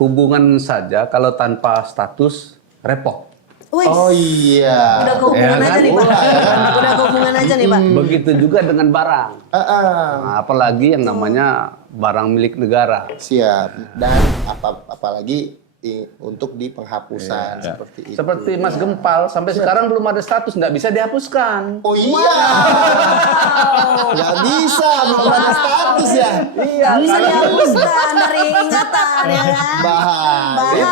hubungan saja kalau tanpa status repot. Wih, Oh iya. udah kehubungan Ya aja kan? nih Pak. Udah kehubungan aja nih Pak. Begitu juga dengan barang. Nah, apalagi yang namanya barang milik negara. Siap. Dan apalagi untuk di penghapusan seperti itu. Seperti Mas Gempal, sampai sekarang belum ada status, nggak bisa dihapuskan. Oh iya. Nggak bisa, belum ada status ya. Iya, Bisa dihapuskan dari ingatan ya kan. Bahaya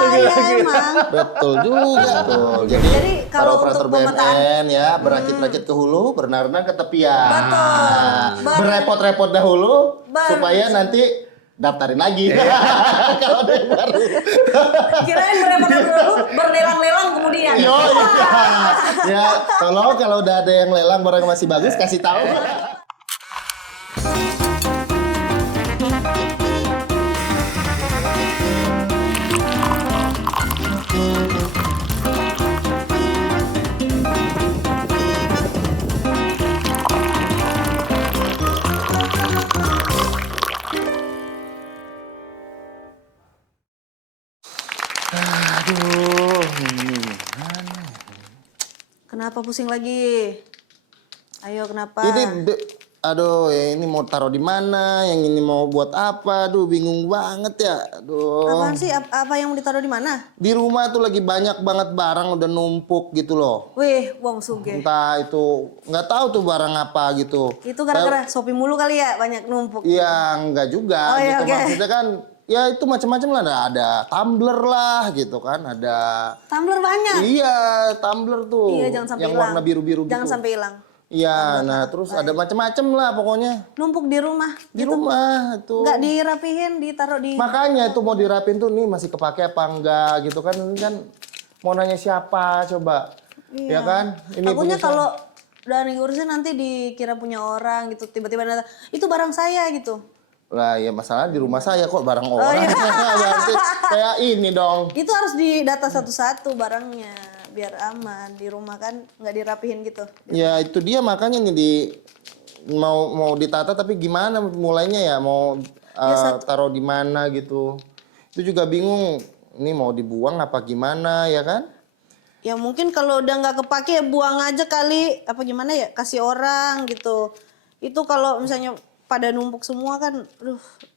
emang. Betul juga tuh. Jadi kalau para operator untuk pemetaan- BMN ya berakit-rakit ke hulu, berenang ke tepian. Betul. Berrepot-repot dahulu Ber- supaya nanti daftarin lagi. Kalau ada yang baru. Kirain berapa dulu berlelang-lelang kemudian. Yo, iya. Ya, tolong kalau udah ada yang lelang barang masih bagus kasih tahu. Aduh, Kenapa pusing lagi? Ayo kenapa? aduh, ya ini mau taruh di mana? Yang ini mau buat apa? Aduh, bingung banget ya. Aduh. Apaan sih? Apa yang mau ditaruh di mana? Di rumah tuh lagi banyak banget barang udah numpuk gitu loh. Wih, wong suge. Entah itu nggak tahu tuh barang apa gitu. Itu gara-gara Shopee mulu kali ya, banyak numpuk. Iya, enggak juga Oh, iya, gitu. oke. Maksudnya kan ya itu macam-macam lah, ada tumbler lah gitu kan, ada Tumbler banyak. iya, tumbler tuh. Iya, jangan sampai yang hilang. warna biru-biru gitu. Jangan sampai hilang. Iya, nah terus ada macam-macam lah pokoknya Numpuk di rumah. di rumah itu. Nggak dirapihin, ditaruh di. Makanya itu mau dirapin tuh nih masih kepake apa enggak gitu kan. Ini kan mau nanya siapa coba. Iya. Ya kan? Ini Takutnya punya kalau udah ngurusin nanti dikira punya orang gitu, tiba-tiba datang, itu barang saya gitu. lah ya masalah di rumah saya kok barang orang. iya. Berarti kayak ini dong. Itu harus didata satu-satu barangnya biar aman. Di rumah kan nggak dirapihin gitu. Ya itu dia makanya nih mau ditata tapi gimana mulainya ya mau taruh di mana gitu. Itu juga bingung. Ini mau dibuang apa gimana ya kan? Ya mungkin kalau udah nggak kepake buang aja kali, apa gimana ya, kasih orang gitu. Itu kalau misalnya pada numpuk semua kan,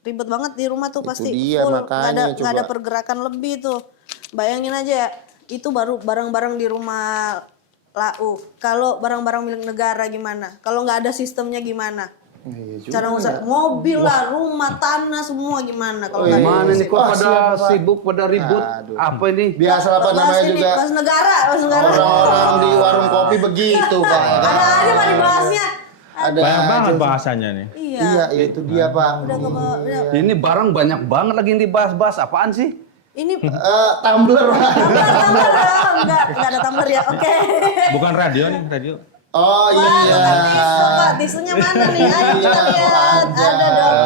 ribet banget di rumah tuh pasti dia, full, makanya nggak ada pergerakan lebih tuh. Bayangin aja ya, itu baru barang-barang di rumah lau. Kalau barang-barang milik negara gimana? Kalau nggak ada sistemnya gimana? Iya Cara ngurus mobil lah, rumah, tanah semua gimana? Kalau nggak ada Mana nih kok pada siapa, Pak? sibuk, pada ribut? Aduh. Apa ini? Biasa apa namanya juga bahas negara. orang-orang di warung kopi begitu Pak. Ada aja Pak dibahasnya. Ada Banyak banget aja. bahasanya nih. Iya. Iya, itu dia Pak. Udah Ini barang banyak banget lagi yang dibahas-bahas. Apaan sih? ini Tumbler Pak. tumbler enggak ada tumbler ya. Oke. Bukan radio nih, radio. Oh iya. Tisu Pak, tisunya mana nih? Ayo kita lihat. Ada dong.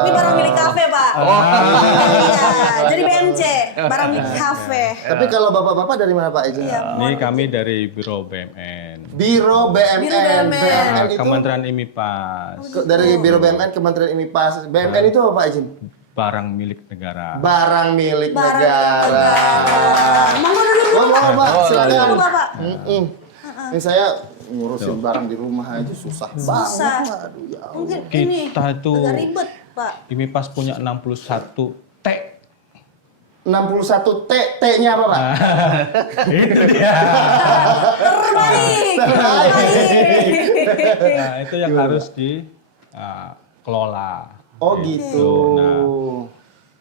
Ini barang milik kafe Pak. Iya. Jadi BMC, barang milik kafe. Tapi kalau bapak-bapak dari mana Pak izin? Iya. Ini kami dari Biro BMN. Biro BMN. Biro BMN. BMN itu Kementerian IMIPAS. dari Biro BMN Kementerian IMIPAS. BMN itu apa Pak izin? Barang milik negara. Barang milik Barang negara. Monggo dulu. Oh, Pak, silakan. Dulu Bapak. Ini saya ngurusin barang di rumah aja susah Susah. banget. Aduh ya. Mungkin ini Kita itu agak ribet Pak. IMIPAS punya 61 T. 61 T, T-nya apa Pak? Itu dia. Terbaik. Nah, itu yang harus dikelola. Oh gitu. Nah,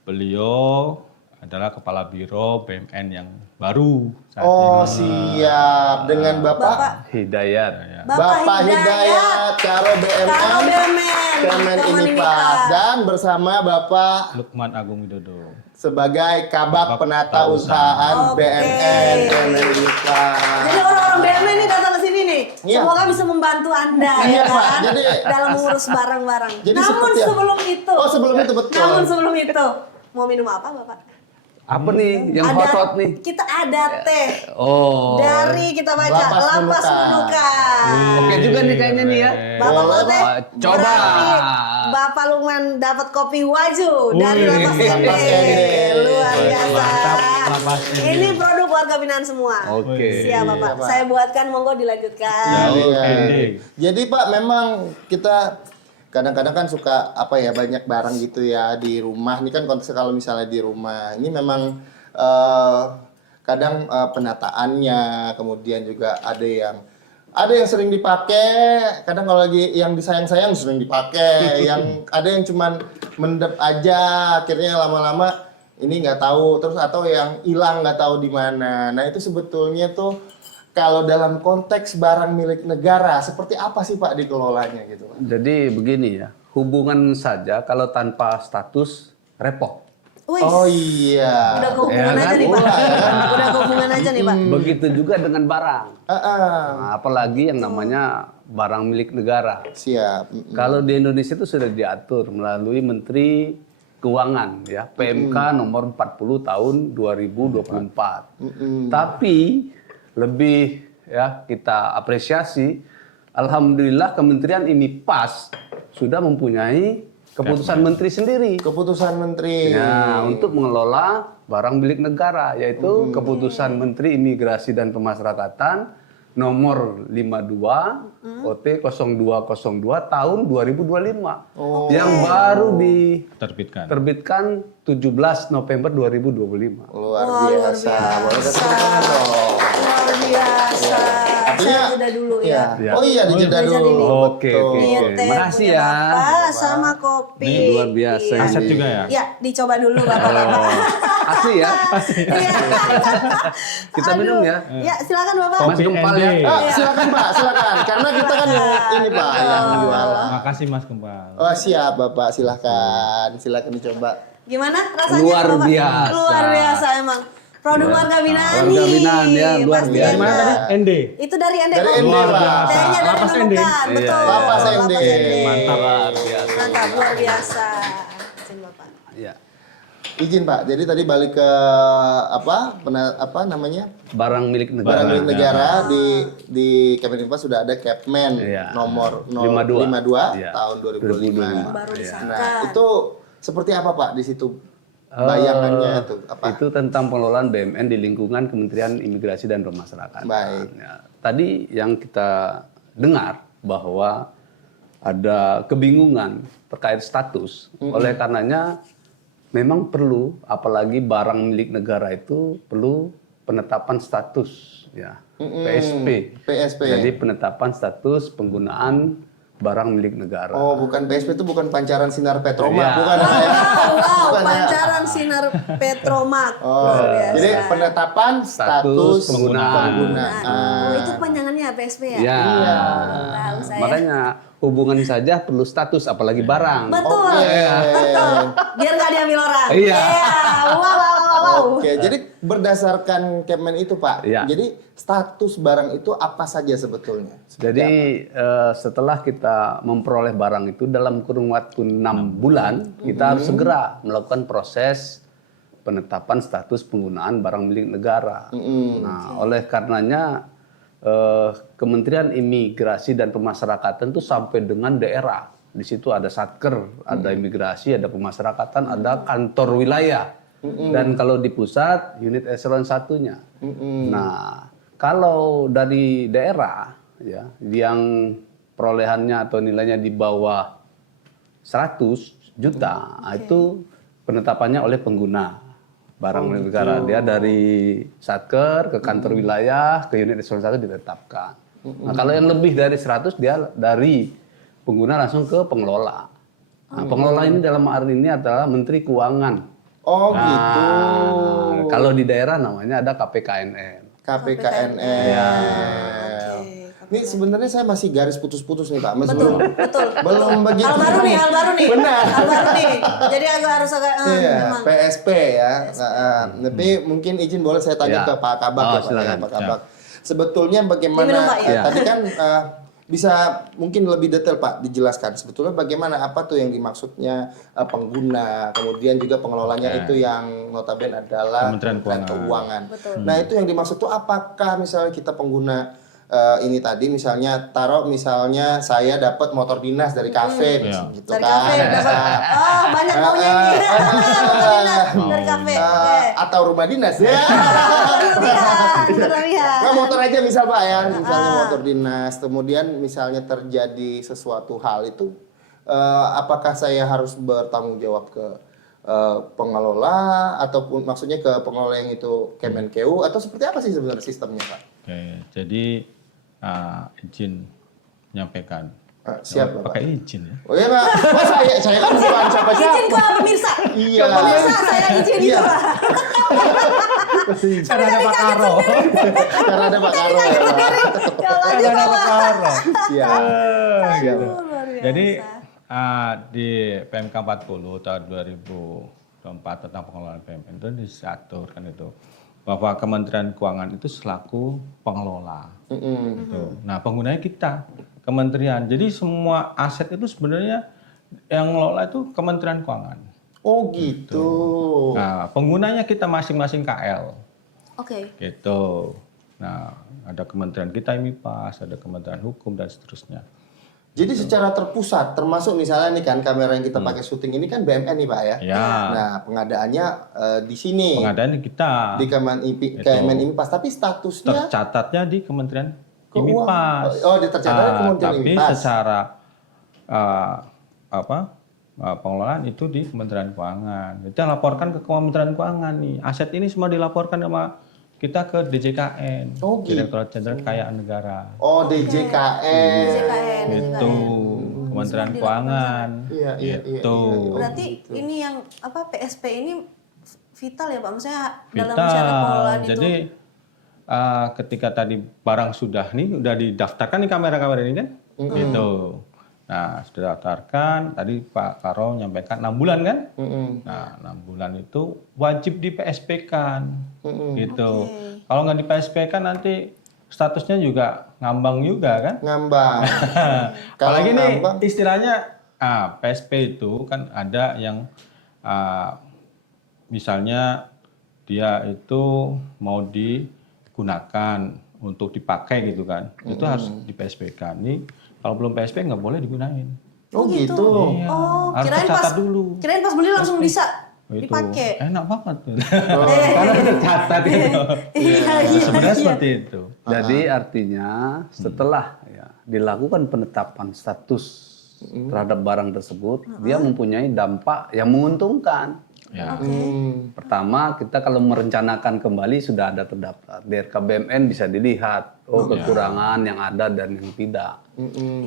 beliau adalah kepala biro BMN yang baru saat Oh ini. siap dengan Bapak Hidayat. Bapak Hidayat Karo BMN Karo BMN. Kemen IMIPAS dan bersama Bapak Lukman Agung Widodo. sebagai Kabak Penata Usahaan Oke. BMN Kemen IMIPAS. Jadi orang-orang BMN ini datang ke sini nih. Iya. Semoga bisa membantu Anda Iya, ya Pak. kan Jadi- dalam mengurus barang-barang. Jadi Namun seperti ya. sebelum itu. Oh, sebelum itu, betul. Namun sebelum itu mau minum apa Bapak? Apa nih yang Ada- hot-hot nih? Kita ada teh Oh. dari kita baca Lapas Lapas Menuka. Menuka. Oke juga nih kayaknya nih ya. Bapak mau teh? Coba. Berarti Bapak Lukman dapat kopi waju dari Wih. Lapas ND. Lapas ND. Luar biasa. Ini produk warga binaan semua. Oke. Siap Bapak. Saya buatkan, monggo dilanjutkan. Iya. Pending. Jadi Pak, memang kita kadang-kadang kan suka banyak barang gitu ya di rumah. Ini kan konteks kalau misalnya di rumah, ini memang kadang penataannya, kemudian juga ada yang sering dipakai, kadang kalau lagi yang disayang-sayang sering dipakai, yang ada yang cuman mendep aja, akhirnya lama-lama ini nggak tahu, terus atau yang hilang nggak tahu di mana. Nah itu sebetulnya tuh kalau dalam konteks barang milik negara, seperti apa sih Pak dikelolanya gitu Pak? Jadi begini ya, hubungan saja kalau tanpa status repot. Wih, Oh iya. udah kehubungan Ya aja kan? nih Pak. Udah kehubungan aja nih Pak. Begitu juga dengan barang. Nah, apalagi yang namanya barang milik negara. Siap. Kalau di Indonesia itu sudah diatur melalui Menteri Keuangan ya, PMK nomor 40 tahun 2024. Tapi lebih ya kita apresiasi, alhamdulillah kementerian ini pas sudah mempunyai keputusan menteri sendiri. Keputusan menteri. Ya, untuk mengelola barang milik negara, yaitu keputusan Menteri Imigrasi dan Pemasyarakatan nomor 52 OT 0202 tahun 2025 yang baru diterbitkan 17 November 2025. Luar biasa. Boleh kasih tangan dong. Luar biasa. Artinya, Saya jeda dulu ya. Ya. Oh iya, dijeda Dijeda dulu. dulu. Oke, Betul. oke. Ini teh Makasih punya ya. Bapak sama kopi. Ini luar biasa Iya. Aset juga ya? Ya, dicoba dulu Bapak-bapak. Asli ya. Iya. Kita minum ya. Ya, silakan Bapak. Mas Gempal ya. Silakan Pak, silakan. Karena kita kan yang ini Pak, yang jualan. Makasih Mas Gempal. Oh siap Bapak, silakan. Silakan dicoba. Gimana rasanya Luar Bapak? biasa. Luar biasa emang. Produk warga binaan Warga nih. binaan ya, luar Pasti biasa. enak. Gimana tadi? ND. Itu dari Ende Dari Kopi. Ende, Pak. Tehnya dari Lapas Ende. Nunukan, betul. Iya, Lapas Ende. Mantap. Luar biasa. Mantap, luar biasa. Izin Bapak. Ya. Izin Pak. Jadi tadi balik ke apa namanya? Barang milik negara. Barang milik negara di Kemeninfo sudah ada Kepmen Iya. nomor 52. 52 Iya. tahun 2025. Baru disahkan. Nah, itu seperti apa Pak di situ? Bayangannya itu apa? Itu tentang pengelolaan BUMN di lingkungan Kementerian Imigrasi dan Pemasyarakatan. Baik. Ya, tadi yang kita dengar bahwa ada kebingungan terkait status. Oleh karenanya memang perlu, apalagi barang milik negara itu perlu penetapan status, ya, PSP. PSP. Jadi penetapan status penggunaan barang milik negara. Oh, bukan PSP itu bukan pancaran sinar Petromak, Iya. bukan ya? Wow, Bukan ya? pancaran sinar Petromak. Oh, Luar biasa. jadi penetapan status penggunaan. Oh, itu panjangannya PSP ya? Ya. Tahu saya. Makanya hubungan saja perlu status, apalagi barang. Betul. Oke. Betul. Biar nggak diambil orang. Iya. Wow, wow, wow, wow. Oke, jadi berdasarkan Kepmen itu Pak, Iya. jadi status barang itu apa saja sebetulnya? Jadi setelah kita memperoleh barang itu dalam kurun waktu 6 bulan, kita harus segera melakukan proses penetapan status penggunaan barang milik negara. Nah, oleh karenanya Kementerian Imigrasi dan Pemasyarakatan itu sampai dengan daerah. Di situ ada Satker, ada imigrasi, ada pemasyarakatan, ada kantor wilayah. Dan kalau di pusat, unit eselon 1-nya. Nah, kalau dari daerah ya yang perolehannya atau nilainya di bawah 100 juta, itu penetapannya oleh pengguna barang milik negara. Dia dari Satker ke kantor wilayah ke unit eselon 1 ditetapkan. Nah, kalau yang lebih dari 100 dia dari pengguna langsung ke pengelola. Nah, pengelola ini dalam hari ini adalah Menteri Keuangan. Oh Nah, gitu. kalau di daerah namanya ada KPKNN. KPKNL. Ini sebenarnya saya masih garis putus-putus nih Pak. Betul, betul. Belum begitu. Hal baru nih, hal baru nih. Benar. Hal baru nih. Jadi harus agak Iya, memang. PSP ya. Tapi mungkin izin boleh saya tanya Ya. ke Pak Kabak Oh, ya Pak. silakan. Pak Kabak. Sebetulnya bagaimana? Diminum, Pak, ya? Tadi kan bisa mungkin lebih detail Pak dijelaskan. Sebetulnya bagaimana apa tuh yang dimaksudnya pengguna, kemudian juga pengelolanya itu yang notabene adalah Kementerian Keuangan. Nah itu yang dimaksud tuh apakah misalnya kita pengguna ini tadi misalnya misalnya saya dapat motor dinas dari kafe gitu Dari kan. kafe dapat. Oh, banyak maunya nih. Motor dinas dari kafe. Oke. Atau rumah dinas ya. Berlebihan. Nah, motor aja misal Pak ya, misalnya motor dinas. Kemudian misalnya terjadi sesuatu hal itu, apakah saya harus bertanggung jawab ke pengelola ataupun maksudnya ke pengelola yang itu Kemenkeu atau seperti apa sih sebenarnya sistemnya Pak? Oke, jadi izin menyampaikan. Siap Pak. Pakai izin ya. Oh iya Pak, oh, saya kan bukan siapa-siapa. Izin ke pemirsa. Iya. Ke pemirsa saya izin gitu Iya. Pak. Karena ada Pak Karo. Karena ada Pak Karo ya Pak. Kalau aja Karena ada Pak Pak. Karo. Siap. Gitu. Luar biasa. Jadi di PMK 40 tahun 2004 tentang pengelolaan BUMN itu diatur kan itu bahwa Kementerian Keuangan itu selaku pengelola. Gitu. Nah, penggunanya kita kementerian. Jadi semua aset itu sebenarnya yang ngelola itu Kementerian Keuangan. Oh gitu. Nah, penggunanya kita masing-masing KL. Oke. Gitu. Nah, ada kementerian kita MIPAS, ada Kementerian Hukum dan seterusnya. Jadi secara terpusat, termasuk misalnya nih kan kamera yang kita pakai syuting ini kan BMN nih Pak ya. Ya. Nah pengadaannya di sini Pengadaan di kita. di Kemen IMIPAS, tapi statusnya Tercatatnya di Kementerian Keuangan. IMIPAS. Oh, tercatatnya di Kementerian tapi IMIPAS. secara pengelolaan itu di Kementerian Keuangan. Kita laporkan ke Kementerian Keuangan nih. Aset ini semua dilaporkan sama kita ke DJKN, Oh, gitu. Direktorat Jenderal Kekayaan Negara. Oh DJKN. DJKN. Itu Kementerian Keuangan. Iya, iya, iya, Gitu. iya. Berarti ini yang PSP ini vital ya Pak? Maksudnya dalam Vital. syarat pengelolaan itu. Jadi ketika tadi barang udah didaftarkan nih kamera-kamera ini kan, gitu. Nah sudah daftarkan, tadi Pak Karo menyampaikan 6 bulan kan? Nah 6 bulan itu wajib di PSP kan, gitu. Kalau nggak di PSP kan nanti statusnya juga ngambang juga kan? Ngambang. Kalau Apalagi nih ngambang, istilahnya PSP itu kan ada yang misalnya dia itu mau digunakan untuk dipakai gitu kan, itu harus di PSP kan. Nih kalau belum PSP nggak boleh digunain. oh gitu. Iya, Oh, harus kirain tercatat pas dulu. Kirain pas beli langsung bisa Itu dipakai. enak banget tuh. Karena tercatat itu. Iya, iya. Sebenarnya seperti itu. Jadi artinya setelah ya, dilakukan penetapan status terhadap barang tersebut, dia mempunyai dampak yang menguntungkan. Ya. Pertama, kita kalau merencanakan kembali sudah ada terdaftar. Di RKBMN bisa dilihat, kekurangan yang ada dan yang tidak.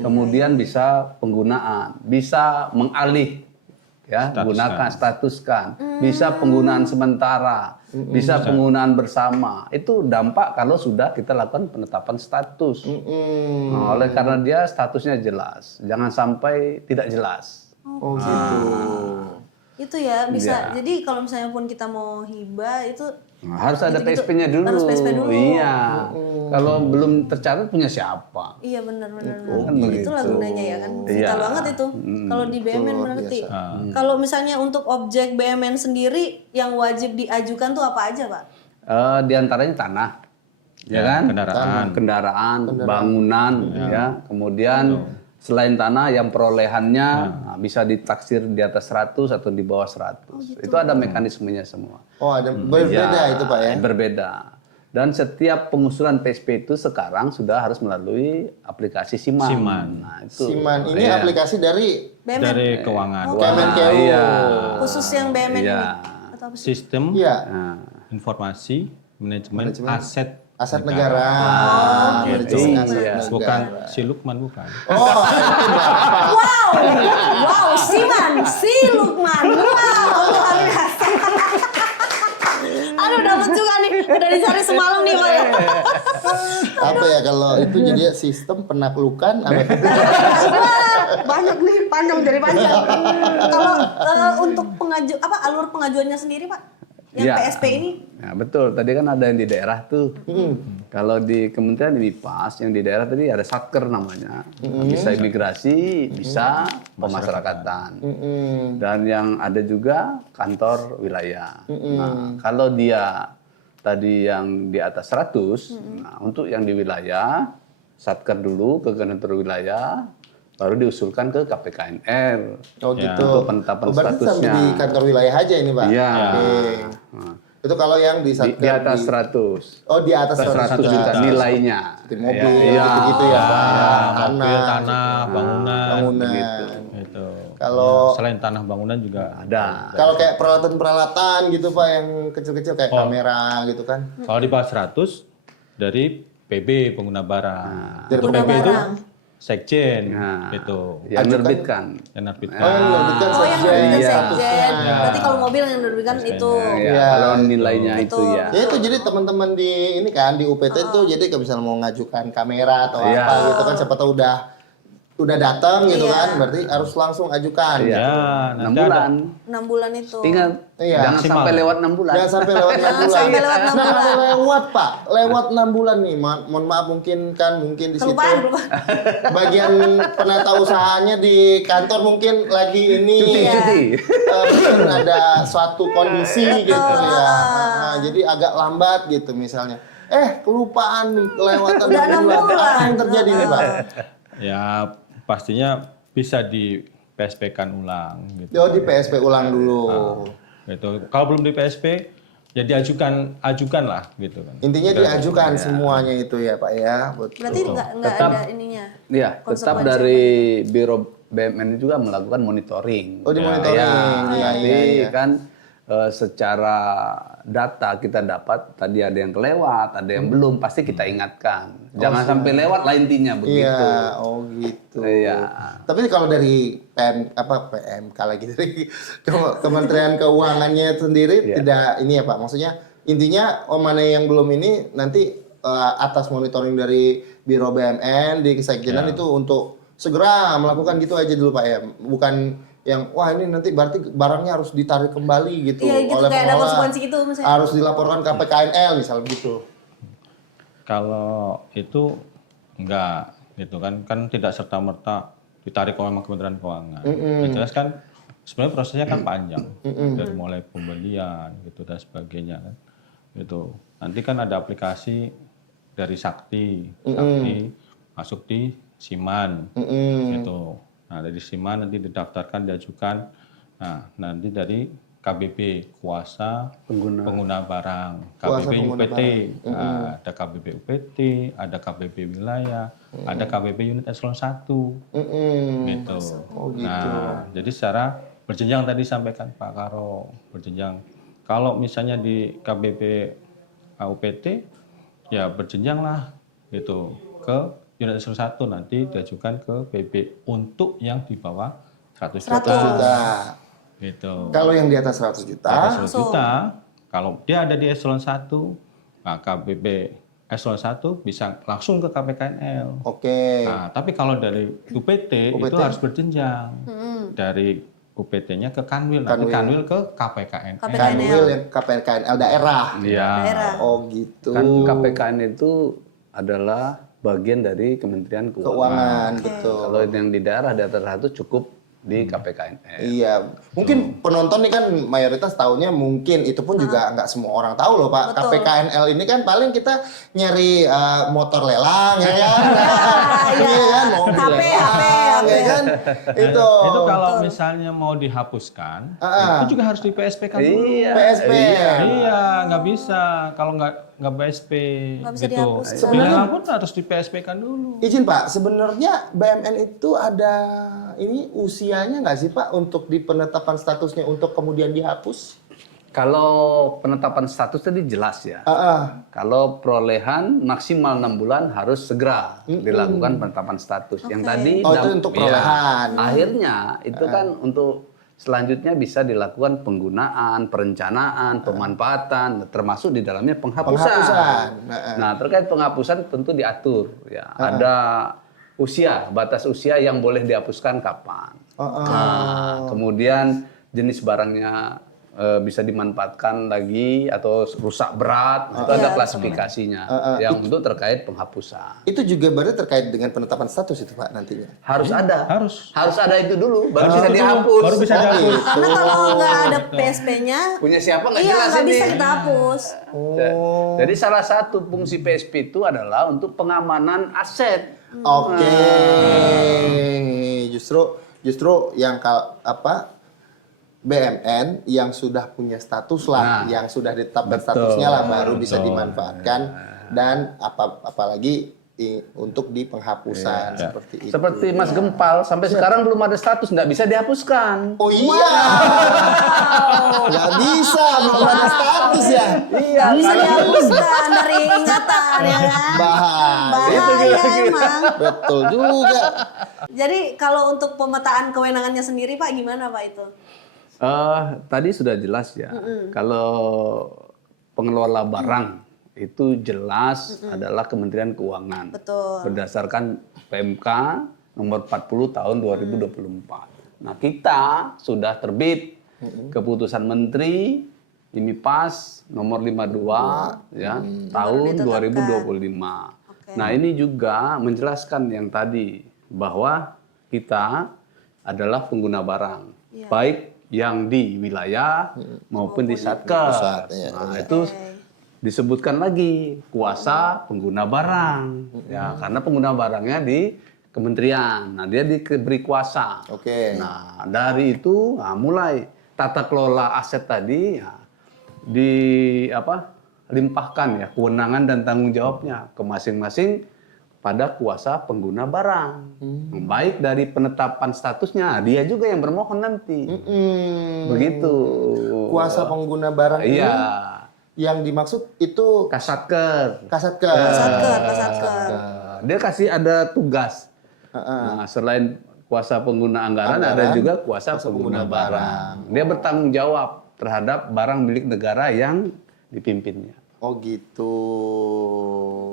Kemudian bisa penggunaan, bisa mengalih, ya, gunakan, statuskan, bisa penggunaan sementara, bisa penggunaan bersama. Itu dampak kalau sudah kita lakukan penetapan status. Nah, oleh karena dia statusnya jelas, jangan sampai tidak jelas. Oh gitu. Itu ya bisa. Jadi kalau misalnya pun kita mau hibah itu Nah, harus ada gitu-gitu. PSP-nya dulu. Harus PSP dulu. Iya. Kalau belum tercatat punya siapa? iya benar. Kan begitu. Itulah gunanya ya kan. Vital Iya. banget itu. Kalau di BUMN berarti. Kalau misalnya untuk objek BUMN sendiri yang wajib diajukan tuh apa aja, Pak? Di antaranya tanah, ya kan? Kendaraan, bangunan, ya. Kemudian selain tanah yang perolehannya bisa ditaksir di atas 100 atau di bawah 100. Itu ada mekanismenya semua. Oh ada berbeda itu Pak ya? Berbeda. Dan setiap pengusulan PSP itu sekarang sudah harus melalui aplikasi Siman. Nah, itu. Siman ini aplikasi dari BUMN Dari keuangan. Kemenkeu. Iya. khusus yang BUMN ini. Iya. Atau apa sih? Sistem Iya. informasi manajemen aset Aset negara. gitu. Manajemen aset Iya. negara. Bukan si Lukman bukan. Oh, Wow, si Lukman. Wow, luar biasa. Aduh, dapet juga nih. Udah dicari semalam nih, Pak. apa ya kalau itu jadi sistem penaklukan apa? Banyak nih, panjang jadi panjang. Kalau untuk alur pengajuannya sendiri, Pak? Yang Iya. PSP ini? Ya, betul. Tadi kan ada yang di daerah tuh. Kalau di Kementerian MIPAS, yang di daerah tadi ada Satker namanya. Bisa imigrasi, bisa pemasyarakatan. Dan yang ada juga kantor wilayah. Nah, kalau dia tadi yang di atas 100, nah, untuk yang di wilayah Satker dulu ke koordinator wilayah, baru diusulkan ke KPKNR. Oh gitu. Untuk penetapan berarti sampai statusnya. di kantor wilayah aja ini Pak? Iya. Oke. Nah, Itu kalau yang di di Satker atas 100. Oh di atas 100 juta nilainya. Seperti mobil Iya. gitu ya Pak. Mobil, tanah, bangunan. Bangunan. Gitu. Kalau- Ya, selain tanah bangunan juga Ada. Kalau kayak peralatan-peralatan gitu Pak yang kecil-kecil kayak kamera gitu kan. Kalau di bawah 100 dari PB pengguna barang. Dari Untuk pengguna PB itu barang. sekjen Nah, gitu. yang nerbitkan. Yang nerbitkan. Oh yang nerbitkan Oh yang sekjen. nerbitkan Iya. sekjen. Iya. Berarti kalau mobil yang nerbitkan itu. Ya, Iya, kalau nilainya itu Betul. ya. Ya itu jadi teman-teman di ini kan di UPT tuh jadi kalau misalnya mau ngajukan kamera atau Iya. apa gitu kan siapa tahu udah datang gitu Iya. kan berarti harus langsung ajukan. Iya. Ya, 6 nanti ada bulan. 6 bulan itu. Ingat, Iya. jangan Maksimal. sampai lewat 6 bulan. Jangan sampai lewat 6 bulan. sampai lewat 6 Nah, bulan. kalau lewat Pak, lewat 6 bulan nih. Mohon maaf mungkin di situ Kelupaan. bagian penata usahanya di kantor mungkin lagi ini Cuti. mungkin ada suatu kondisi gitu Betul. ya. Nah, jadi agak lambat gitu misalnya. Kelupaan nih kelewatan Udah 6 bulan. 6 bulan. Apa yang terjadi nih Pak? ya pastinya bisa di PSP-kan ulang gitu. Oh di PSP ulang dulu. Gitu. Kalau belum di PSP ya ajukan lah gitu kan. Intinya diajukan semuanya itu ya Pak ya. Betul. Berarti nggak Tetap- ada ininya. Iya, tetap Konsekuensi dari Biro BMN juga melakukan monitoring. Oh di monitoring. Iya, Nanti iya, iya. kan secara data kita dapat tadi ada yang kelewat, ada yang belum, pasti kita ingatkan. Jangan sampai lewat lah intinya begitu. Iya, oh gitu. Iya. Tapi kalau dari PMK lagi dari Kementerian Keuangannya sendiri Iya. tidak ini ya Pak. Maksudnya intinya mana yang belum ini nanti atas monitoring dari Biro BMN di Kesekjenan itu untuk segera melakukan gitu aja dulu Pak ya. Bukan yang wah ini nanti berarti barangnya harus ditarik kembali gitu Iya gitu oleh kayak ada pengelola. konsekuensi gitu misalnya. Harus dilaporkan ke PKNL misalnya gitu. Kalau itu enggak gitu kan tidak serta-merta ditarik oleh Kementerian Keuangan. Yang jelas kan sebenarnya prosesnya kan panjang dari mulai pembelian gitu dan sebagainya kan. Gitu. Nanti kan ada aplikasi dari Sakti masuk di Siman gitu. Nah, dari Siman nanti didaftarkan diajukan. Nah, nanti dari KBB kuasa pengguna barang, Kuasa KBB pengguna UPT, nah, ada KBB UPT, ada KBB wilayah, ada KBB unit eselon 1 gitu. Oh, gitu. Nah, jadi secara berjenjang tadi sampaikan Pak Karo, berjenjang. Kalau misalnya di KBB UPT ya berjenjang lah gitu ke unit eselon 1 nanti diajukan ke PB untuk yang di bawah 100 100 juta. gitu. Kalau yang di atas 100 juta, 100 juta, kalau dia ada di eselon 1, nah KBB eselon 1 bisa langsung ke KPKNL. oke. Nah, tapi kalau dari UPT, itu harus berjenjang. Dari UPT-nya ke Kanwil, nanti Kanwil ke KPKNL. Kanwil yang KPKNL daerah. Iya. Daerah. Oh gitu. Kan KPKN itu adalah bagian dari Kementerian Keuangan. Keuangan, betul. Kalau yang di daerah di atas 100 cukup di KPKNR. Iya, mungkin penonton nih kan mayoritas tahunya mungkin itu pun juga nggak semua orang tahu loh Pak. Betul. KPKNL ini kan paling kita nyari motor lelang ya kan, Iya. iya kan, mobil HP, lelang ya kan, itu. Itu kalau misalnya mau dihapuskan, itu juga harus di PSP kan dulu. Iya. PSP. Iya, nggak bisa. Kalau nggak PSP Nggak bisa gitu. dihapuskan. Lelang pun harus di PSP kan dulu. Izin Pak, sebenarnya BMN itu ada ini usianya nggak sih Pak untuk di penetapan statusnya untuk kemudian dihapus? Kalau penetapan status tadi jelas ya. Kalau perolehan maksimal 6 bulan harus segera dilakukan penetapan status. Yang tadi Oh, itu untuk perolehan. akhirnya itu kan untuk selanjutnya bisa dilakukan penggunaan, perencanaan, pemanfaatan, termasuk di dalamnya penghapusan. Penghapusan. Nah, terkait penghapusan tentu diatur ya. Ada usia, batas usia yang boleh dihapuskan kapan. Nah, kemudian jenis barangnya bisa dimanfaatkan lagi atau rusak berat, itu ada klasifikasinya yang untuk terkait penghapusan. Itu juga berarti terkait dengan penetapan status itu Pak nantinya. Harus ada. Harus. Harus ada itu dulu baru bisa dihapus. Baru bisa dihapus. Karena kalau nggak ada PSP-nya, Punya siapa nggak iya jelas nggak ini. bisa kita hapus. Jadi salah satu fungsi PSP itu adalah untuk pengamanan aset. Oke. Justru yang BMN yang sudah punya status lah, yang sudah ditetapkan statusnya lah baru bisa dimanfaatkan dan apalagi untuk di penghapusan seperti itu. Seperti Mas Gempal sampai sekarang belum ada status, nggak bisa dihapuskan. Oh iya, nggak bisa, belum ada status ya. Iya, Bisa dihapuskan dari ingatan ya kan? Bahaya emang. Betul juga. Jadi kalau untuk pemetaan kewenangannya sendiri Pak gimana Pak itu? Tadi sudah jelas ya, kalau pengelola barang itu jelas adalah Kementerian Keuangan. Betul. Berdasarkan PMK nomor 40 tahun 2024. Nah, kita sudah terbit keputusan Menteri IMIPAS nomor 52 ya tahun 2025. Nah, ini juga menjelaskan yang tadi bahwa kita adalah pengguna barang, baik yang di wilayah maupun di Satker. Nah, itu disebutkan lagi kuasa pengguna barang, ya karena pengguna barangnya di kementerian, nah dia diberi kuasa. Oke. Nah dari itu, mulai tata kelola aset tadi, ya, limpahkan ya kewenangan dan tanggung jawabnya ke masing-masing pada kuasa pengguna barang. Baik dari penetapan statusnya, dia juga yang bermohon nanti. Begitu. Kuasa pengguna barang ini Iya. yang dimaksud itu Kasatker. Kasatker. Kasatker. Dia kasih ada tugas. Nah, selain kuasa pengguna anggaran, ada juga kuasa pengguna barang. Dia bertanggung jawab terhadap barang milik negara yang dipimpinnya. Oh gitu.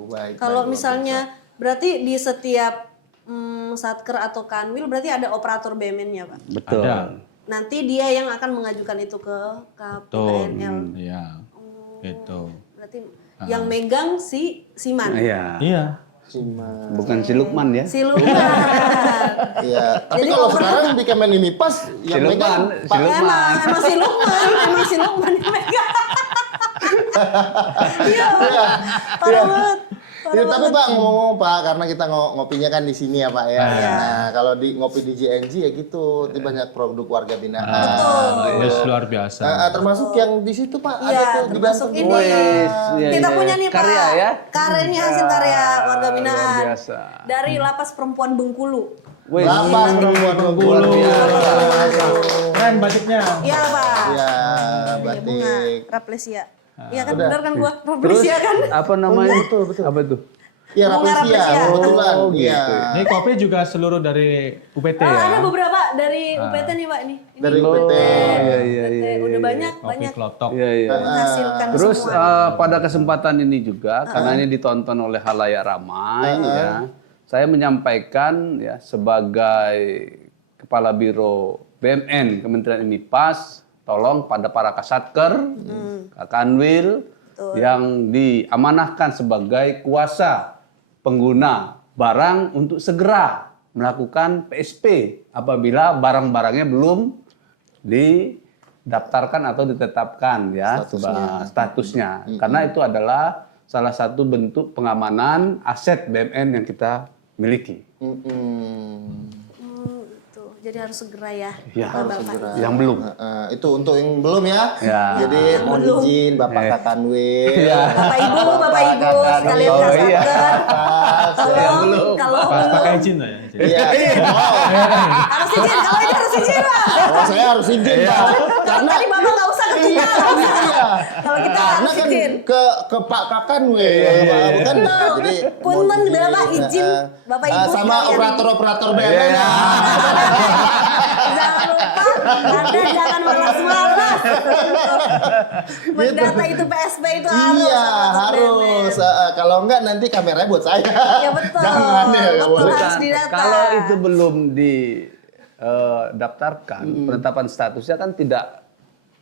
Baik. Kalau baik, misalnya berarti di setiap Satker atau Kanwil berarti ada operator BUMN-nya Pak. Betul. Ada. Nanti dia yang akan mengajukan itu ke KPNL. Iya. Gitu. Berarti yang megang si Siman. Iya. Iya. Simak. Bukan si Lukman ya. Si Lukman. Iya. Tapi Jadi kalau sekarang di Kemen IMIPAS yang megang Si Lukman. Emang si Lukman yang megang. Iya. Parah banget. Ya, tapi Pak ngomong Pak, karena kita ngopinya kan di sini ya Pak ya. Nah kalau di ngopi di JNG ya gitu, itu banyak produk warga binaan. Yes, luar biasa. Termasuk yang di situ Pak, ada Iya, tuh di termasuk Banten. ini. Iya, Kita iya. punya nih Pak. Karya ya? Karya ini hasil karya warga Luar binaan. biasa. Dari Lapas Perempuan Bengkulu. Wih, Lapas perempuan Bengkulu. Keren batiknya. Iya Pak. Iya, Bunga batik. Raplesia. Iya kan Udah. benar kan gua Terus Raplesia kan? apa namanya? betul. Apa tuh? Iya, Bunga Raplesia. Raplesia. Kebetulan. Oh, Iya. gitu. Ini kopi juga seluruh dari UPT Ah, ya. ada beberapa dari UPT nih Pak ini. Dari UPT. Iya. Udah banyak Kopi klotok. Iya, iya. menghasilkan Terus semua. pada kesempatan ini juga karena ini ditonton oleh halayak ramai ya, saya menyampaikan ya sebagai Kepala Biro BUMN Kementerian IMIPAS, tolong pada para Kasatker, Kanwil yang diamanahkan sebagai kuasa pengguna barang untuk segera melakukan PSP apabila barang-barangnya belum didaftarkan atau ditetapkan ya statusnya. Karena itu adalah salah satu bentuk pengamanan aset BUMN yang kita miliki. Tuh, jadi harus segera ya. Ya, Bapak. yang belum. Itu untuk yang belum ya. Ya. Jadi mohon izin Bapak Kakanwil. Bapak Ibu sekalian Oh, Kasatker. iya. Kalau Pas pakai izin lah ya. Iya. harus izin, kalau ini harus izin Pak. Kalau saya harus izin Pak. Karena tadi Bapak nggak usah ke kita. Iya. Kalau kita Karena harus kan izin. ke Pak Kakanwil, bukan? Jadi Punten mohon Bapak izin Bapak Ibu sama sekalian. operator-operator BUMN. Jangan lupa Anda jangan malas-malas. Mendata itu PSP itu harus. Iya, operator harus. BUMN. Kalau enggak nanti kameranya buat saya. Ya betul. Jangan ya, nggak Betul boleh. harus didata. Kalau itu belum didaftarkan, penetapan statusnya kan tidak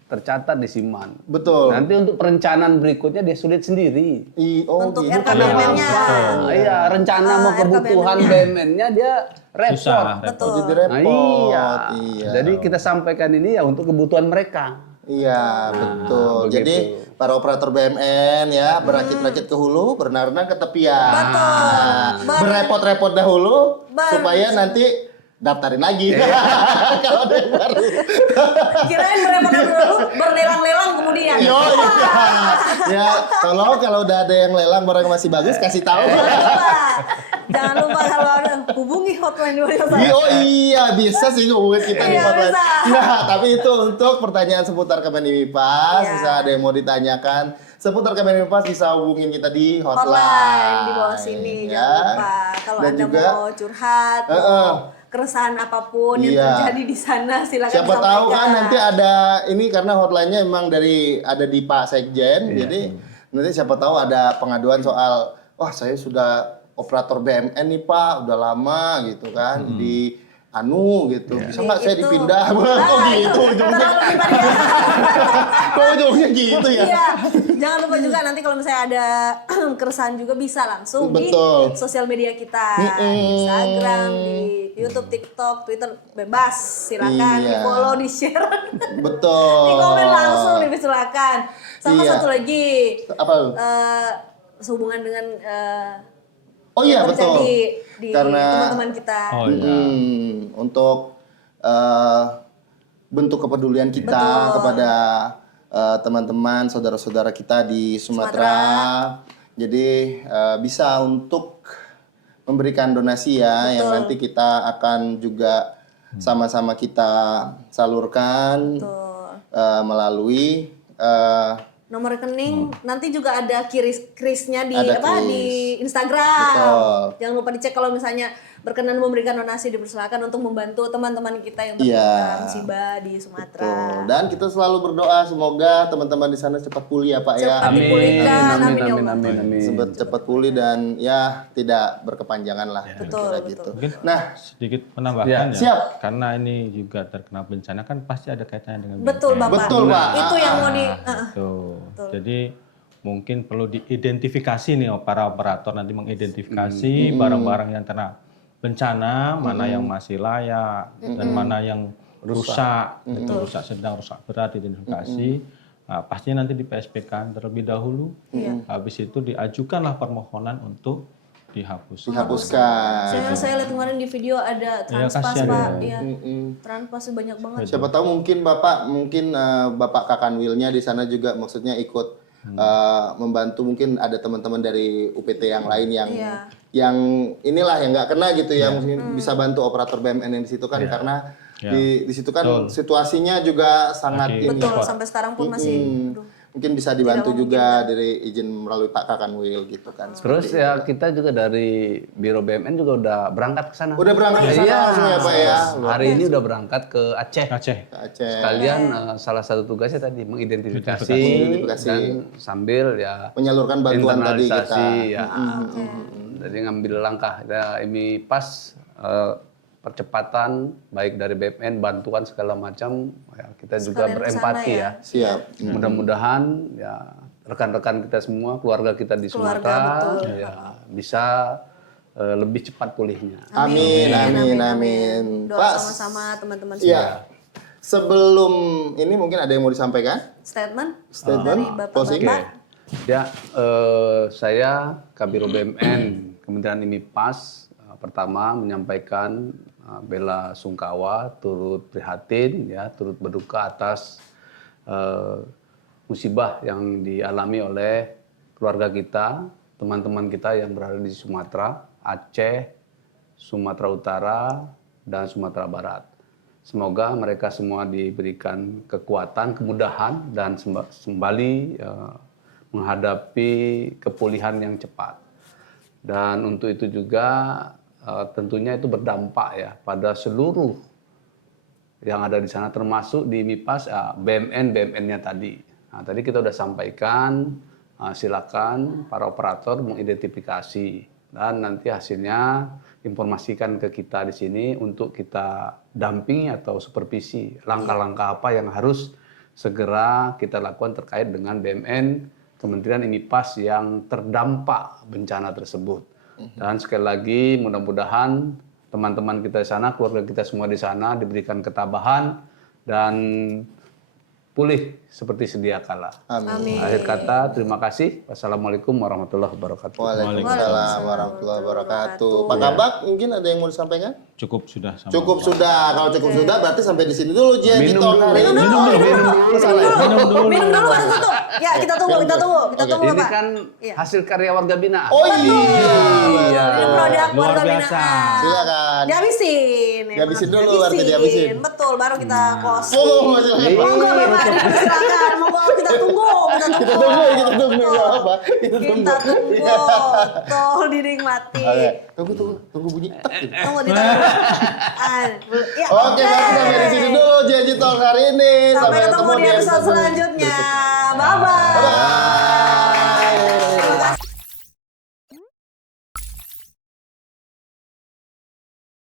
tercatat di Siman. Betul. Nanti untuk perencanaan berikutnya dia sulit sendiri. Untuk gitu. RKBMN-nya. Iya, rencana mau kebutuhan BUMN-nya dia repot. Susah. Betul. Jadi repot. Iya. Iya. Jadi kita sampaikan ini ya untuk kebutuhan mereka. Iya, betul. begitu. Jadi para operator BUMN ya berakit-rakit ke hulu, berenang ke tepian. Betul. Berepot-repot dahulu supaya nanti daftarin lagi. Kalau ada yang baru. Kirain merepotkan dulu, berlelang-lelang kemudian. Yo, iya. Ya, tolong kalau udah ada yang lelang barang masih bagus kasih tahu. Jangan lupa kalau ada hubungi hotline 211. Oh iya, bisa sih hubungin kita di Iya, hotline. bisa. Nah, tapi itu untuk pertanyaan seputar Kemenimipas, Iya. bisa ada yang mau ditanyakan seputar Kemenimipas bisa hubungin kita di hotline. Hotline di bawah sini, Ya. jangan lupa. Kalau Dan Anda juga, mau curhat, mau keresahan apapun yang Iya. terjadi di sana, silakan siapa tahu kan sampaikan. nanti ada ini karena hotline-nya emang ada di Pak Sekjen, jadi nanti siapa tahu ada pengaduan soal, wah saya sudah operator BUMN nih Pak, udah lama gitu kan di gitu, bisa nggak saya Itu. dipindah? Kok Nah, gitu itu. ujungnya? Terlalu pribadi ya. Kok ujungnya gitu ya? Iya, jangan lupa juga nanti kalau misalnya ada keresahan juga bisa langsung Betul. di sosial media kita, di Instagram, di YouTube, TikTok, Twitter, bebas. Silakan Iya. di follow, di share, Betul. di komen langsung, silakan. Sama Iya. satu lagi, Apa? sehubungan dengan Oh iya yang betul. terjadi di Karena teman-teman kita. Oh iya. Untuk bentuk kepedulian kita Betul. kepada teman-teman, saudara-saudara kita di Sumatera. Jadi bisa untuk memberikan donasi ya, yang nanti kita akan juga sama-sama kita salurkan melalui Nomor rekening nanti juga ada krisnya di Ada apa kris. di Instagram. Betul. Jangan lupa dicek kalau misalnya berkenan memberikan donasi, dipersilakan untuk membantu teman-teman kita yang Iya. tertimpa musibah di Betul. Sumatera. Dan kita selalu berdoa semoga teman-teman di sana cepat pulih ya Pak ya. Cepat dipulihkan, amin ya Allah. amin. Cepat pulih dan ya tidak berkepanjangan lah. Betul, kira-kira betul. gitu. Mungkin Nah, sedikit menambahkan ya. siap. Karena ini juga terkena bencana kan pasti ada kaitannya dengan Betul BUMN. Bapak. Betul, Pak. Itu yang mau di Tuh. Jadi mungkin perlu diidentifikasi nih para operator nanti mengidentifikasi barang-barang yang terkena bencana, mana yang masih layak dan mana yang rusak, rusak sedang, rusak berat identifikasi. Nah, pastinya nanti di PSP-kan terlebih dahulu. Habis itu diajukanlah permohonan untuk dihapuskan. dihapuskan. saya lihat kemarin di video ada transpas kasihan Pak. ya. Iya. Transpas banyak banget. Siapa tahu mungkin Bapak Kakanwilnya di sana juga maksudnya ikut membantu, mungkin ada teman-teman dari UPT yang lain yang inilah yang nggak kena gitu ya, mungkin bisa bantu operator BUMN yang di situ kan karena di situ kan situasinya juga sangat ini. Betul, sampai sekarang pun masih aduh. Mungkin bisa dibantu juga dari izin melalui Pak Kakanwil gitu kan. Terus ya kita juga dari Biro BUMN juga udah berangkat ke sana. Udah berangkat ke sana Iya. langsung ya Pak ya. Hari ini udah berangkat ke Aceh. Aceh. Aceh. Sekalian salah satu tugasnya tadi mengidentifikasi dan sambil ya Menyalurkan bantuan tadi kita. internalisasi ya. Jadi ngambil langkah. Ya, ini pas percepatan baik dari BUMN, bantuan segala macam, ya, kita juga Sekalian berempati kesana ya. Siap. Mudah-mudahan ya rekan-rekan kita semua, keluarga kita di Sumatera ya bisa lebih cepat pulihnya. Amin, amin, amin. Doa Pak, sama-sama teman-teman semua. iya. Sebelum ini mungkin ada yang mau disampaikan? Statement Statement? dari Closing? Bapak-bapak. Ya, saya Kabiro BUMN Kementerian IMIPAS pertama menyampaikan bela sungkawa, turut prihatin, ya, turut berduka atas musibah yang dialami oleh keluarga kita, teman-teman kita yang berada di Sumatera, Aceh, Sumatera Utara, dan Sumatera Barat. Semoga mereka semua diberikan kekuatan, kemudahan, dan kembali menghadapi kepulihan yang cepat. Dan untuk itu juga tentunya itu berdampak ya pada seluruh yang ada di sana, termasuk di MIPAS BUMN-nya tadi. Nah, tadi kita sudah sampaikan, silakan para operator mengidentifikasi dan nanti hasilnya informasikan ke kita di sini untuk kita dampingi atau supervisi langkah-langkah apa yang harus segera kita lakukan terkait dengan BUMN Kementerian MIPAS yang terdampak bencana tersebut. Dan sekali lagi mudah-mudahan teman-teman kita di sana, keluarga kita semua di sana diberikan ketabahan dan pulih seperti sedia kala. Amin. Akhir kata, terima kasih. Wassalamualaikum warahmatullahi wabarakatuh. Waalaikumsalam warahmatullahi wabarakatuh. Pak Kabak, mungkin ada yang mau disampaikan? Cukup sudah sama. Cukup sudah. Kalau cukup sudah berarti sampai di sini dulu Jen. Minum Talk dulu. hari ini. Minum dulu baru tutup. Ya, kita tunggu Oke. Bapak. Ini kan hasil karya warga binaan. Oh iya. Ini produk Luar warga biasa. binaan. Silakan. Dihabisin. Dihabisin dulu, berarti dihabisin. Betul, baru kita close. Oh, silakan. Monggo Bapak, silakan. Monggo kita tunggu. Kita tunggu nggak apa. Kita Kita tunggu. Tol dinikmati. Oke. Tunggu bunyi. Tek, gitu. Tunggu ditunggu. Ya, Oke, berarti sampai di sini dulu Janji Talk hari ini. Sampai ketemu di episode episode selanjutnya. Bye-bye. Bye-bye.